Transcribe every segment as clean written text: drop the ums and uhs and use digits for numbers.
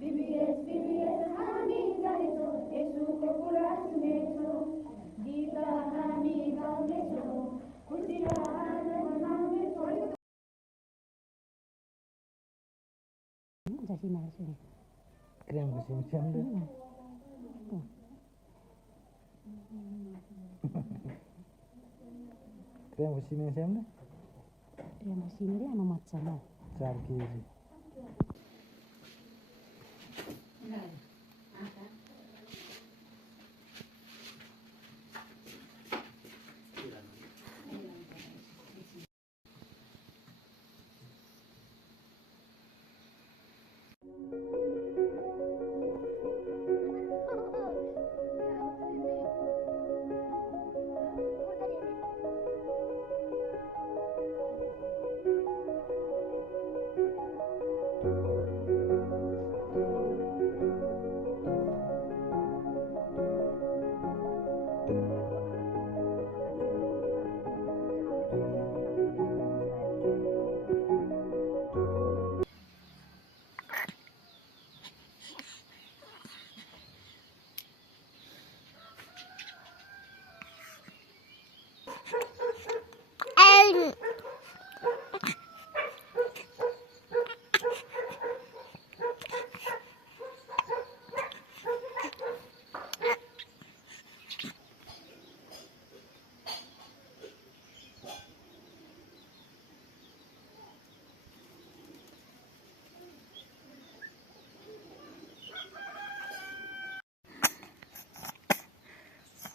Krem bersih-bersih deh. Krem bersih-bersih deh. Krem bersih deh sama macam. 4 kg.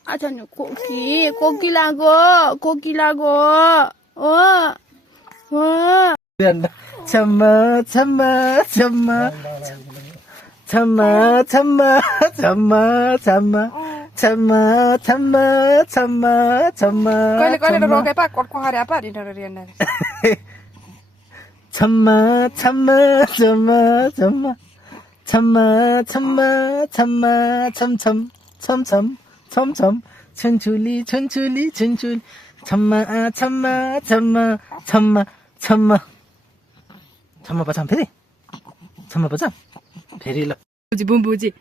아저는 고기 라고. 참마. Kali rogai pak kot hari apa di dari rian dari. 참마 첨첨 천출리 참마 바참 페리 참마 바참 페리라 bombuji.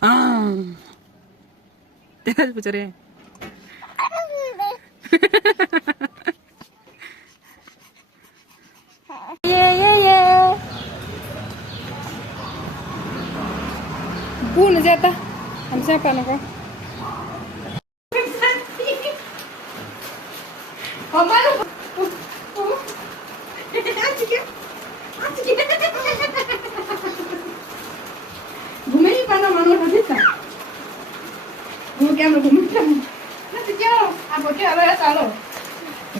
Ah. Terus bocor. Yeah. Bun jata. हम siapa nak? Mama lu. घुमेली पाना मानो था था वो क्या हम घूमते हैं ना तो क्या आप क्या आ रहा है चलो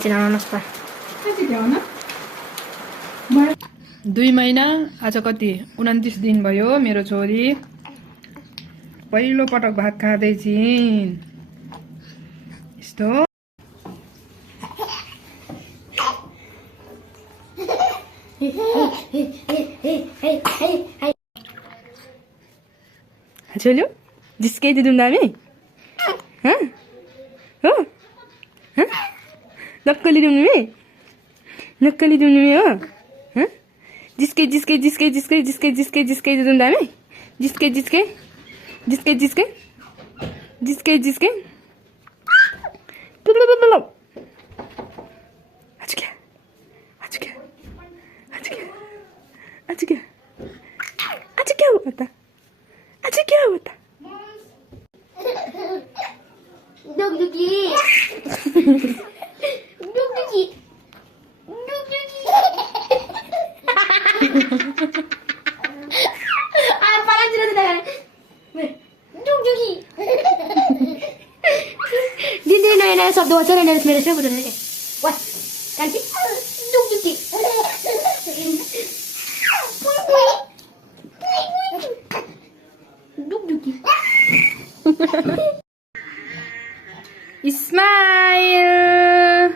चिनाउन नस्ता कति जाऊ न 2 महिना आज कति 29 दिन भयो मेरो छोरी पहिलो पटक भात खादै छिन् यस्तो चल्यो जिस्काइदिउँ दामी हो नक्कली दिउँ हो जिस्काइदिउँ दामी जिस्के आज क्या होता डुगडुगी parang sudah tidak डुगडुगी दिदी नयाँ शब्द वाचा र मेरो मेरो बुझ्नु नि वा कान्ति डुगडुगी Smile.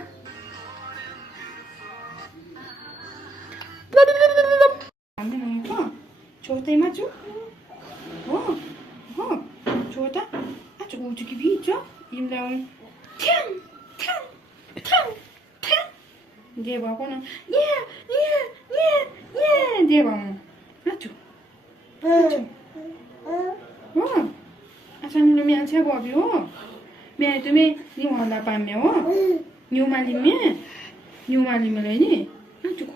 छोटा मत जो छोटा 우주기 비죠? 임다운 탕탕탕탕 dia bawa kono dia bawa acu oh asal lu mian saya bawa bio mian itu me ni wala pa me oh nyu mali me ni acu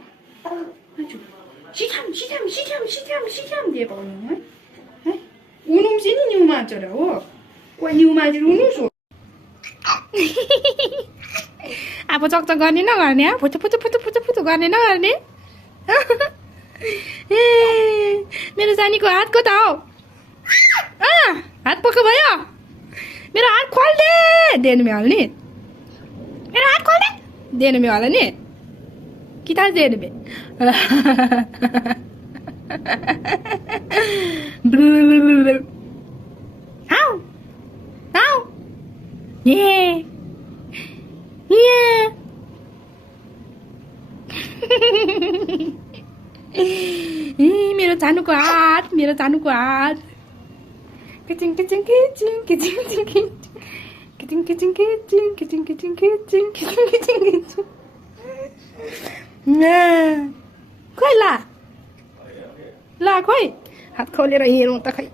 시참 dia bawa no unum sini nyu ma cara oh kwa nyu ma ji unum so अब चकचक गर्ने नगर्ने फुटु गर्ने नगर्ने ए मेरो सानीको हातको त हो हात पक्क भयो मेरो हात खोल्दे देनु में हाल्ने मेरो हात खोल्दे देनु में हाल्ने कि त देनु में हाउ हाउ ए मेरो जानुको हात किचिङ खोइ ला खोइ हात खोलेर हेरौँ त खै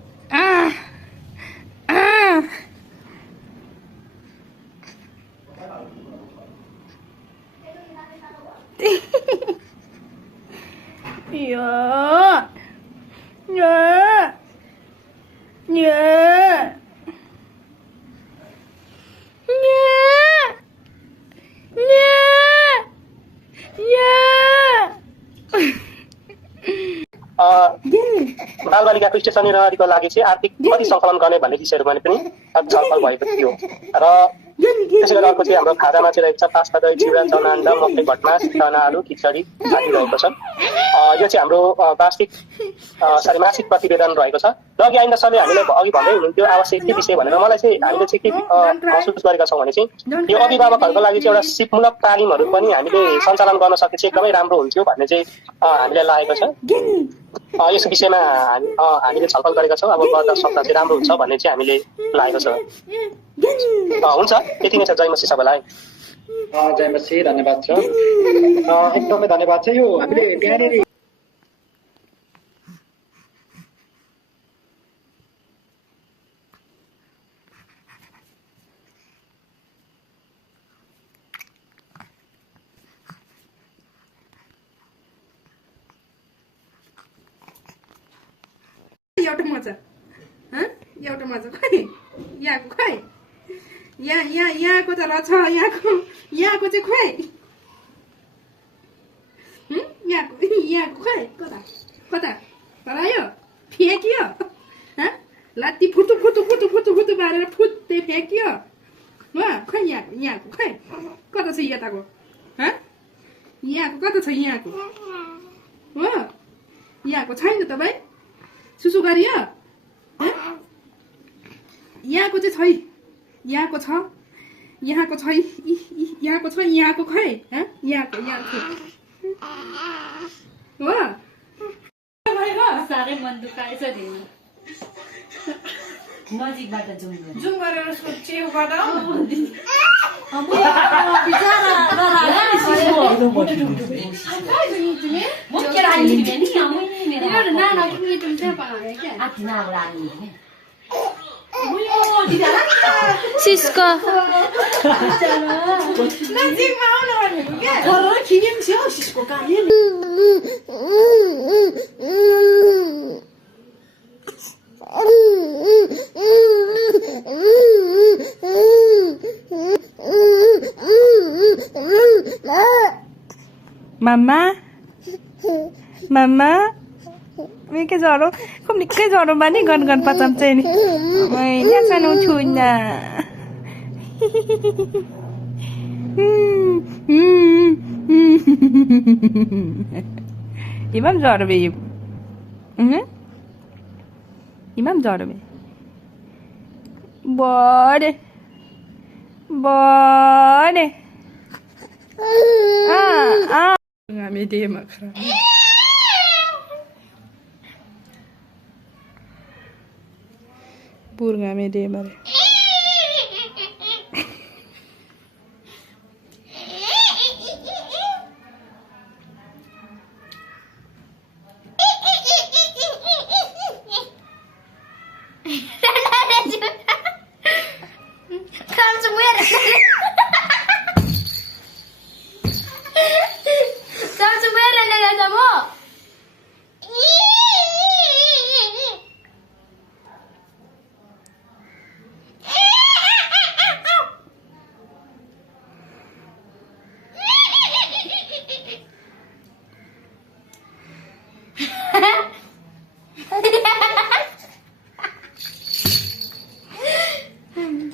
बालबालिकाको स्टेसनरीको लागि चाहिँ आर्थिक कति सङ्कलन गर्ने भन्ने विषयहरूमा पनि छलफल भएको थियो र त्यसै गरी अर्को चाहिँ हाम्रो खाजामा चाहिँ रहेको छ पास्ता दही चिउरा चना अन्डा मकै भटमास चना आलु खिचडी आदि रहेको छ यो चाहिँ हाम्रो मासिक प्रतिवेदन रहेको छ र अघि आइन्दा सरले हामीलाई अघि भन्दै हुनुहुन्थ्यो आवश्यक के विषय भनेर मलाई चाहिँ हामीले चाहिँ के महसुस गरेका छौँ भने चाहिँ यो अभिभावकहरूको लागि चाहिँ एउटा सिपमूलक तालिमहरू पनि हामीले सञ्चालन गर्न सके चाहिँ एकदमै राम्रो हुन्थ्यो भन्ने चाहिँ हामीलाई लागेको छ यस विषयमा हामीले छलफल गरेका छौँ अब गर्दा सक्दा चाहिँ राम्रो हुन्छ भन्ने चाहिँ हामीले लागेको छ हुन्छ यति नै छ जय मसी सबैलाई जय मसी धन्यवाद छ एकदमै धन्यवाद छ यो हामीले त्यहाँनिर एउटा मजा खै यहाँको खै यहाँको त रहेछ यहाँको चाहिँ खै यहाँको खै कता हरायो फ्याँकियो लात्ती फुटु पारेर फुत्ते फ्याँकियो खै यहाँको खै कता छ यताको यहाँको कता छ यहाँको यहाँको छैन त भाइ सुसु गरियो यहाँको चाहिँ छै यहाँको छ यहाँको खै यहाँको हो साह्रै मन दुखाएछ नि नजिकबाट जुम गरेर चेउबाट सिस्को नजिकमा आउनु भनेको क्या Cisco Mama, mấy cái giò đó không đi cái giò đó bán đi gần 300 trên đi mày nhắc sao nó chui nhà imam giò đó bị imam giò đó bị bò đi Ngami dia makan. Pur ngami dia mare. Come somewhere. Come somewhere and then some more.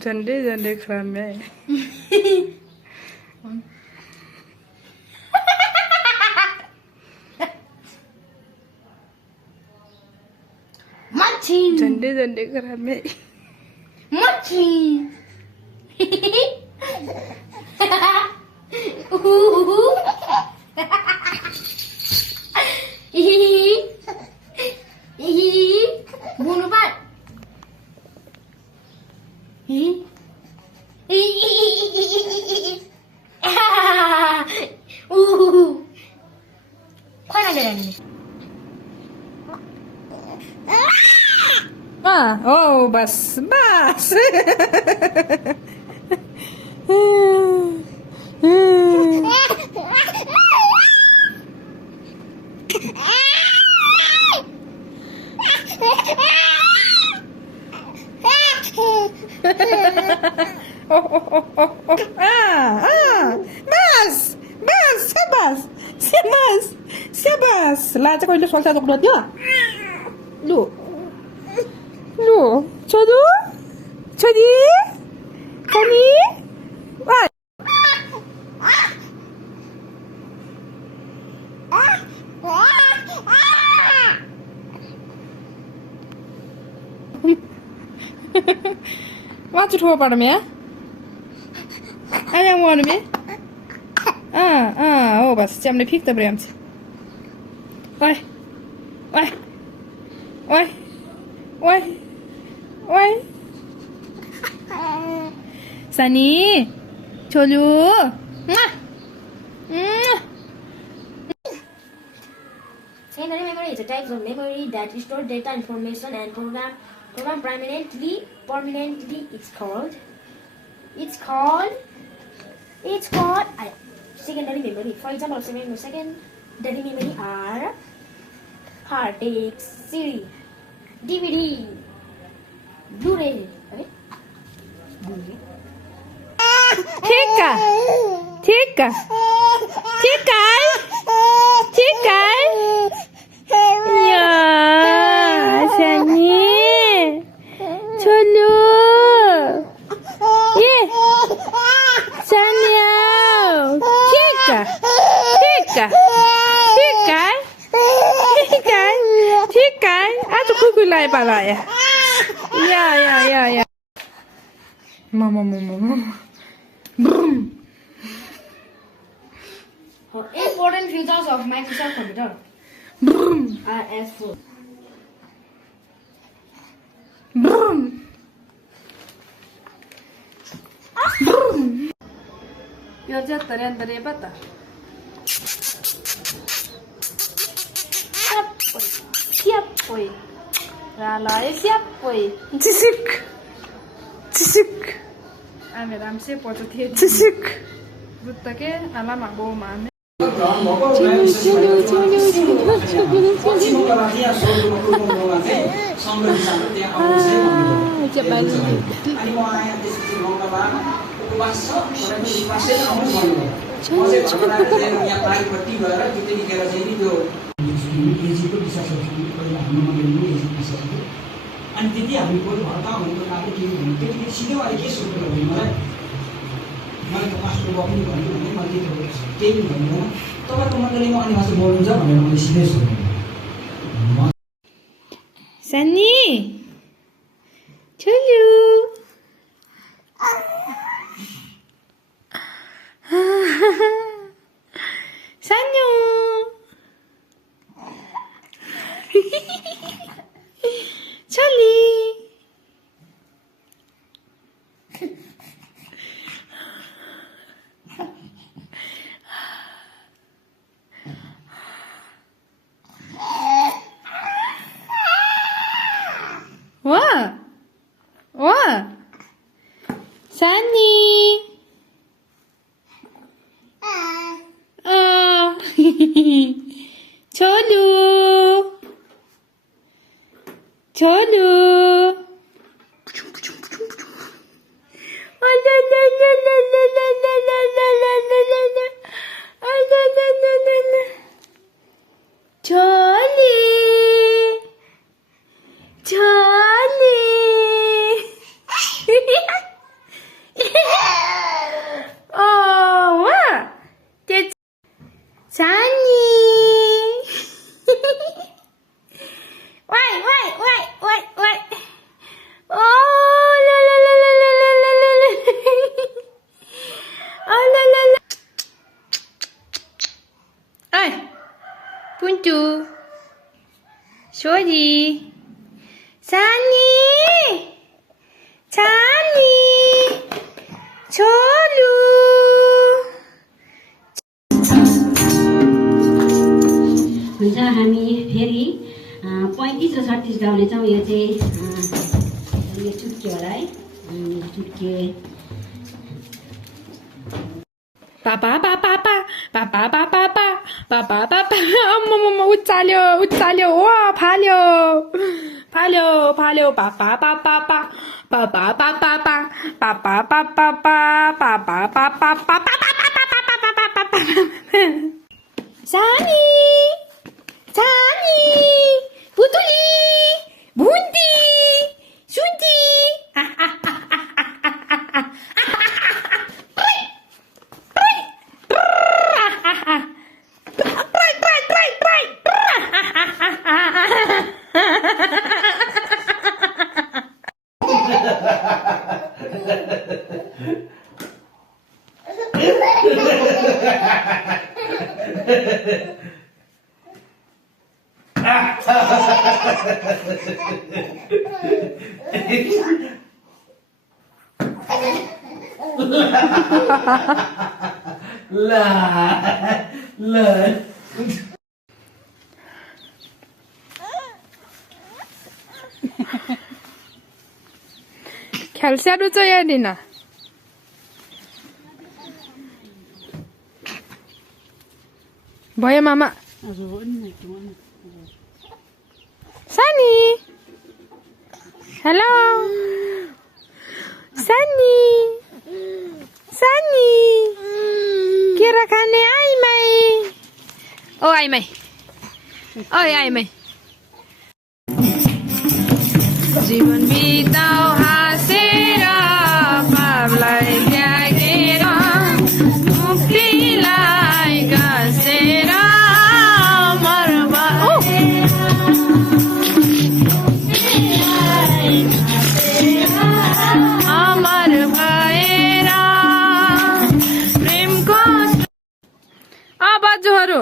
झन्डै खराब है Munching. झन्डै खराब है Munching. Bunuh Pak. Kau nak jalan ni? oh bus Sebas lah cakap itu soal satu kedua dia lu Chodi Kani what Wat je het hoor meer? En dan worden we? Oh, bas, jam de piek te bremt. Oi. Sunny, Cholu. Secondary memory is a type of memory that stores data information and program permanently. It's called secondary memory. For example, secondary memory are hard disk, CD, DVD, Blu-ray. Okay? Blu-ray. Tika. Ya, Sunny. Cholu. Sanya. Tika. Aduh kuku lai pala ya. Ya. Mama. Important features of Microsoft computer are as follows. Yo jatare andare bata. Siap oi. Ralai siap oi. Cisik. Ame ramse poto thiye. Cisik. Buttake ala magbo mame. अनि त्यति हामी कोही भर्ता हुनुको लागि के भन्नु त्यति सिधै अहिले के सुरु गर्नु मलाई त पासको पनि भन्नु भने मैले केही भन्दैन तपाईँको मतले म अनि भाषा बोल्नुहुन्छ भनेर मैले सिधै सोधेँ Sunny. Cholu. Sanyu. Charlie. What? छोलु छोली छोली Oh, wow. That's Sunny. Wait. Oh, la la la la la la la la la. Oh, la la la. Ay, Puntu. Sorry. Sunny. छोलु हुन्छ हामी फेरि 35 र 36 गाउनेछौँ यो चाहिँ यो चुट्के होला है चुट्के पापा अम्म उचाल्यो ओ फाल्यो पापा सानी पुतुली भुन्दी सुन्दी खेल्स्यारो चाहिँ यहाँनिर भयो मामा सानी हेलो सानी केरा खाने आइमाई ओ आइमाई ओइ आइमाई जीवन बिताऊ हाँसेर पापलाई त्यागेर मुक्तिलाई गाँसेर अमर भएर प्रेमको बाजुहरू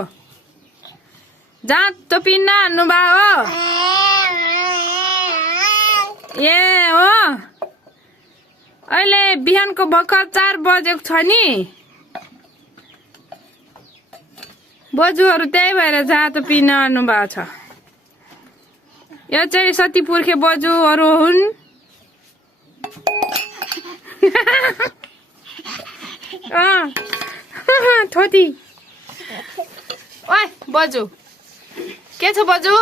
जाँच त पिन्न हान्नुभयो ए हो अहिले बिहानको भर्खर 4 बजेको छ नि बजुहरू त्यही भएर जाँतो पिन आउनु भएको छ यो चाहिँ सती पुर्खे बजुहरू हुन् थोती ओइ बजु के छ बजु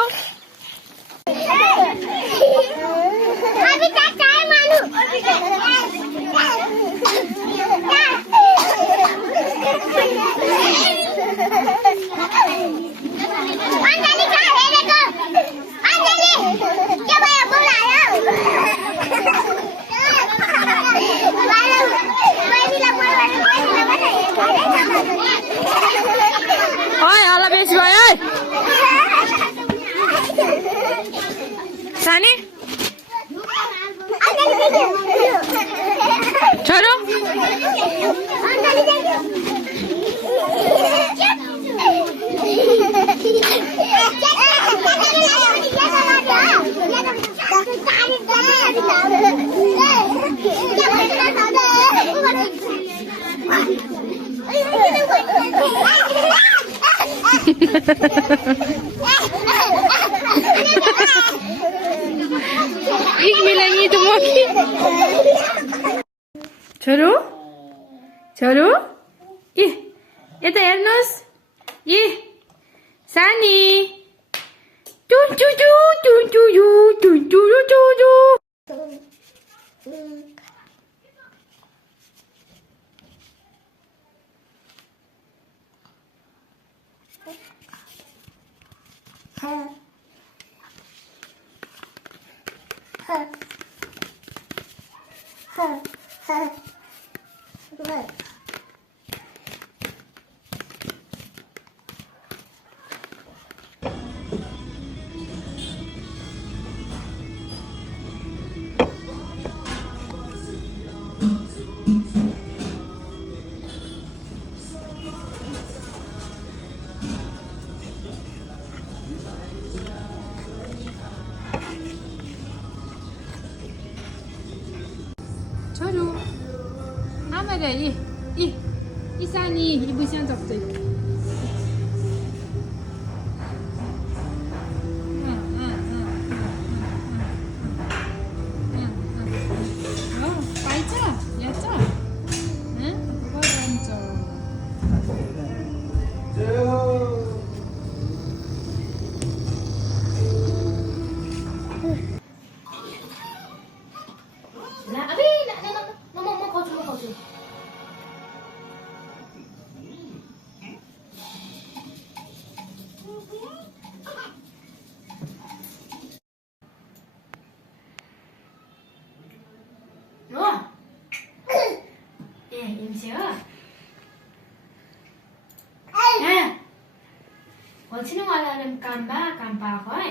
ओइ हल्ला बेसी भयो है सानी छोरो एक मिलाइए तो मोकी छोरो छोरो ए यता हेर्नुस् ए सानी 쭈쭈쭈 쭈쭈쭈 쭈쭈쭈쭈. छोरू आमाले यी सानी यी बुझ्यान जस्तै हो पाइन्छ याद छ बजान्छ Lah, abi, mau kau tu. Oh, ini siapa? Kau sini malah ada kampa kau.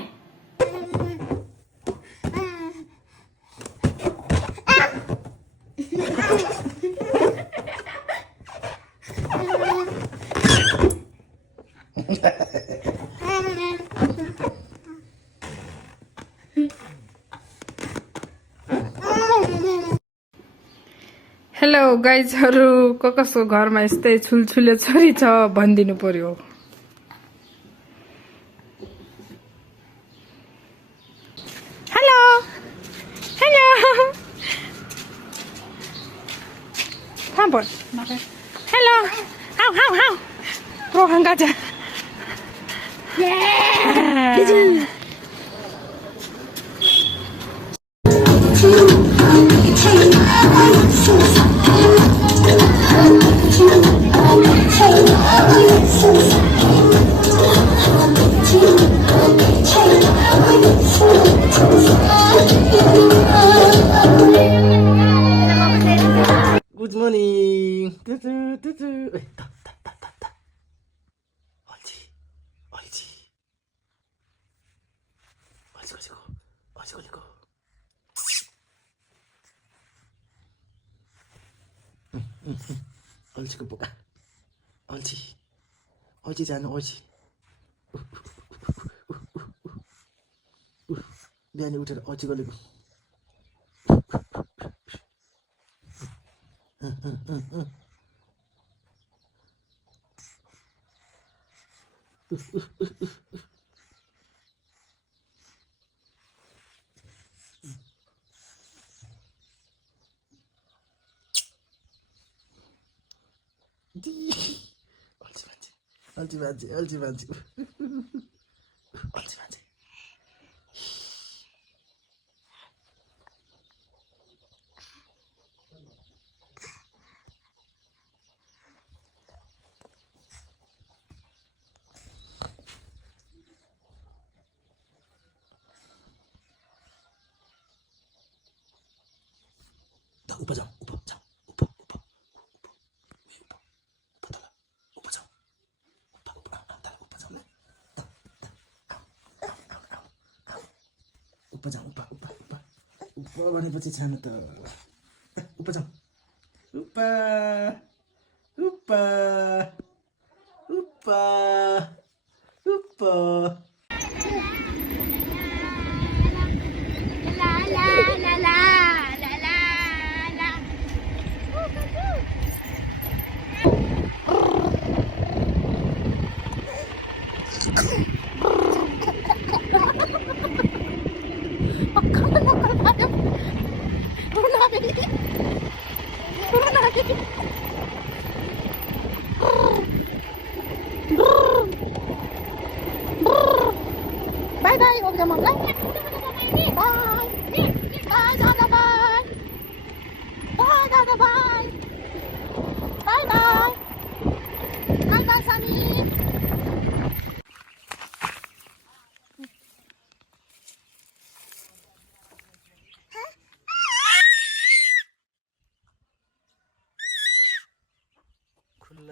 Hello गाइजहरू कसको घरमा यस्तै छुलछुले छोरी छ भनिदिनु पर्यो hello hello hello how how how Rohan गाजा Good morning. Tutu. Ta. Olji. Go. Olजीको बोका. Olजी जानु Olजी. बिहान उठेर Olजी गलेको. Olji मान्छे. ऊपर जाओ ऊपर भनेपछि छानु त ऊपर जाऊ ऊपर Brrr.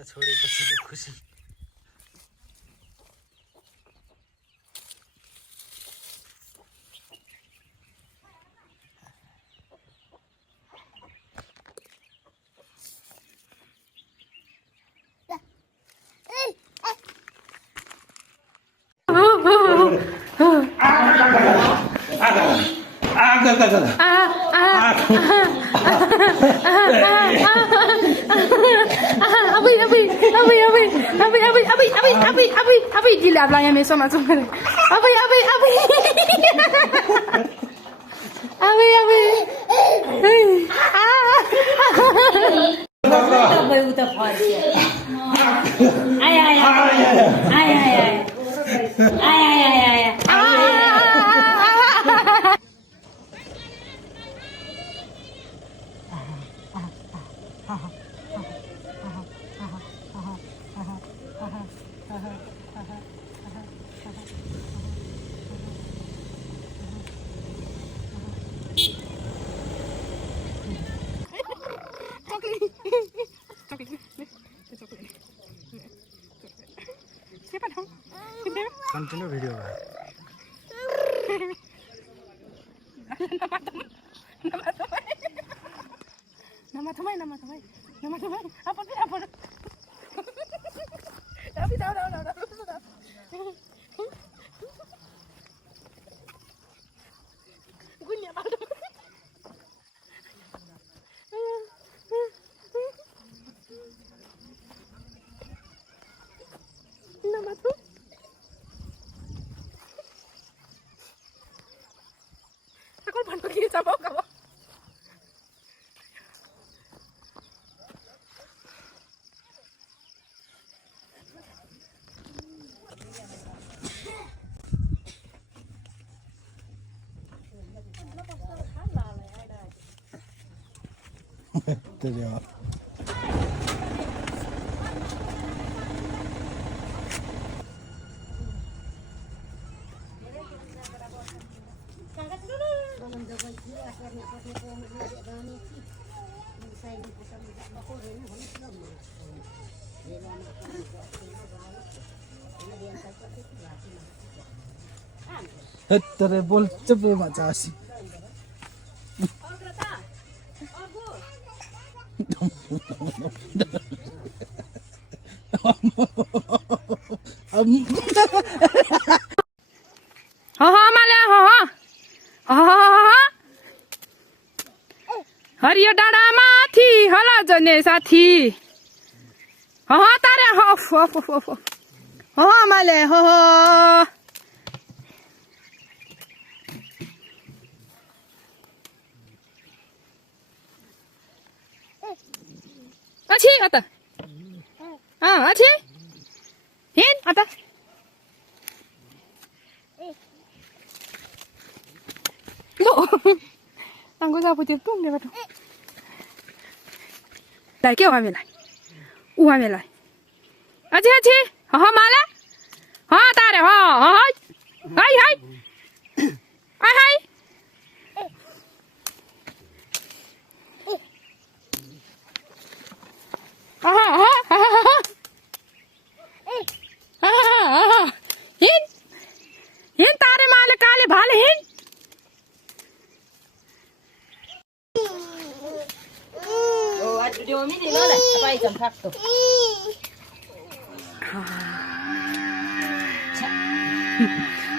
सबैलाई छोडेपछि खुसी Abi gila belanya meso macam mana? Abi. Continue video भयो Nama thamai. Apa? Tapi dah. Gunya pada. Nama tu. Aku pandu kiri cabau kau. त्यही हो तर बोल्छ पे मजा आसी हरियो डाँडा माथि होला जने साथी तारे माले अच्छी आता अच्छी हिन आता लो tanggo sapu tiap dia betul. Dah kau hamil lah, hamil lah. Aji, malah, tare, hai. Hin tare malah kale bhale hin.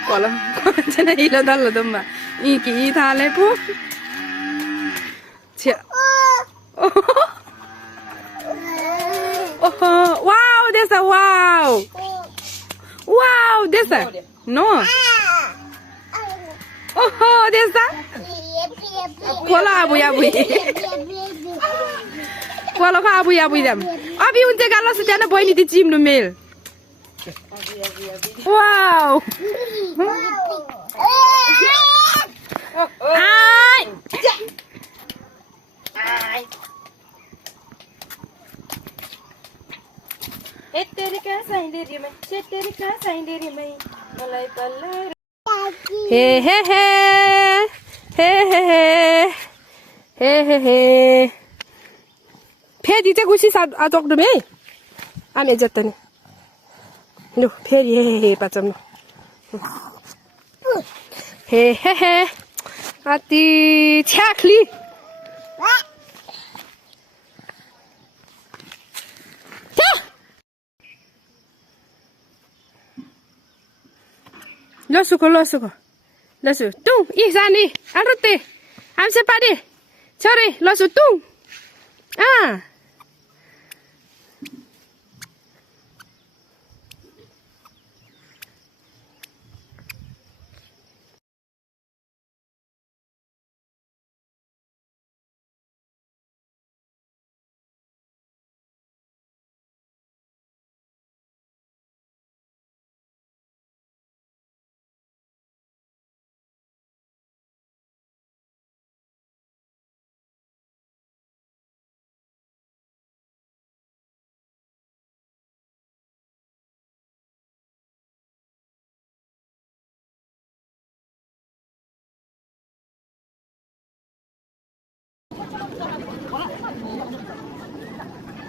Kalau cina ilah dah lah domba, ini thale pu, cia, wow, desa wow, desa, no, desa, kola abu. Kalau kau abu jam, abi unte kalau sejana boy ni di gym no mel. Wow. Ai. Eterika sainderi mai, malai palai. He. Pedi te gusi sa adok demi. आम्ही जत्ता नि लु फेरि हे पाचम हे अति छ्याख्ली लसुको लसु टुङ इ जाने आरुते आमसे पारे छोरे लसु टुङ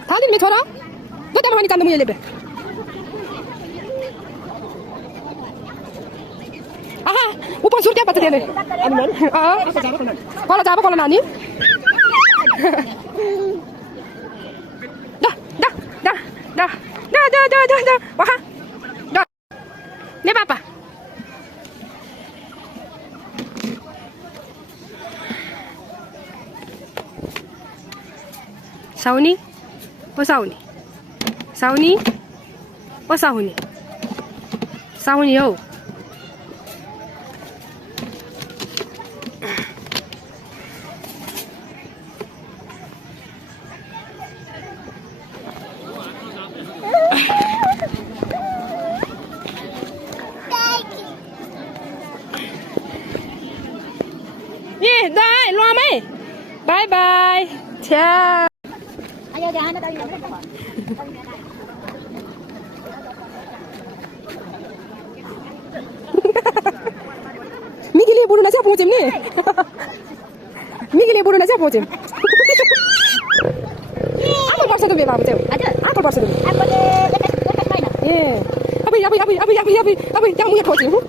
थाली में छोरा गोता में निकाल्नु मुझे लेबे आहा ऊपर सुर क्या पता देले कोला जाबो कोला नानी दा वहा दा ने पापा साउनी ओ साउनी साउनी ओ साउनी साउनी हौ ए दाइ लमै बाई बाई छ्या मिकीले बुढोलाई चाहिँ पहुँच्यौँ नि मिकीले बुढोलाई चाहिँ पहुँच्यौँ आएको वर्ष त बाबु चाहिँ आएको वर्ष ए अब त्यहाँ मुया पहुँच्यौँ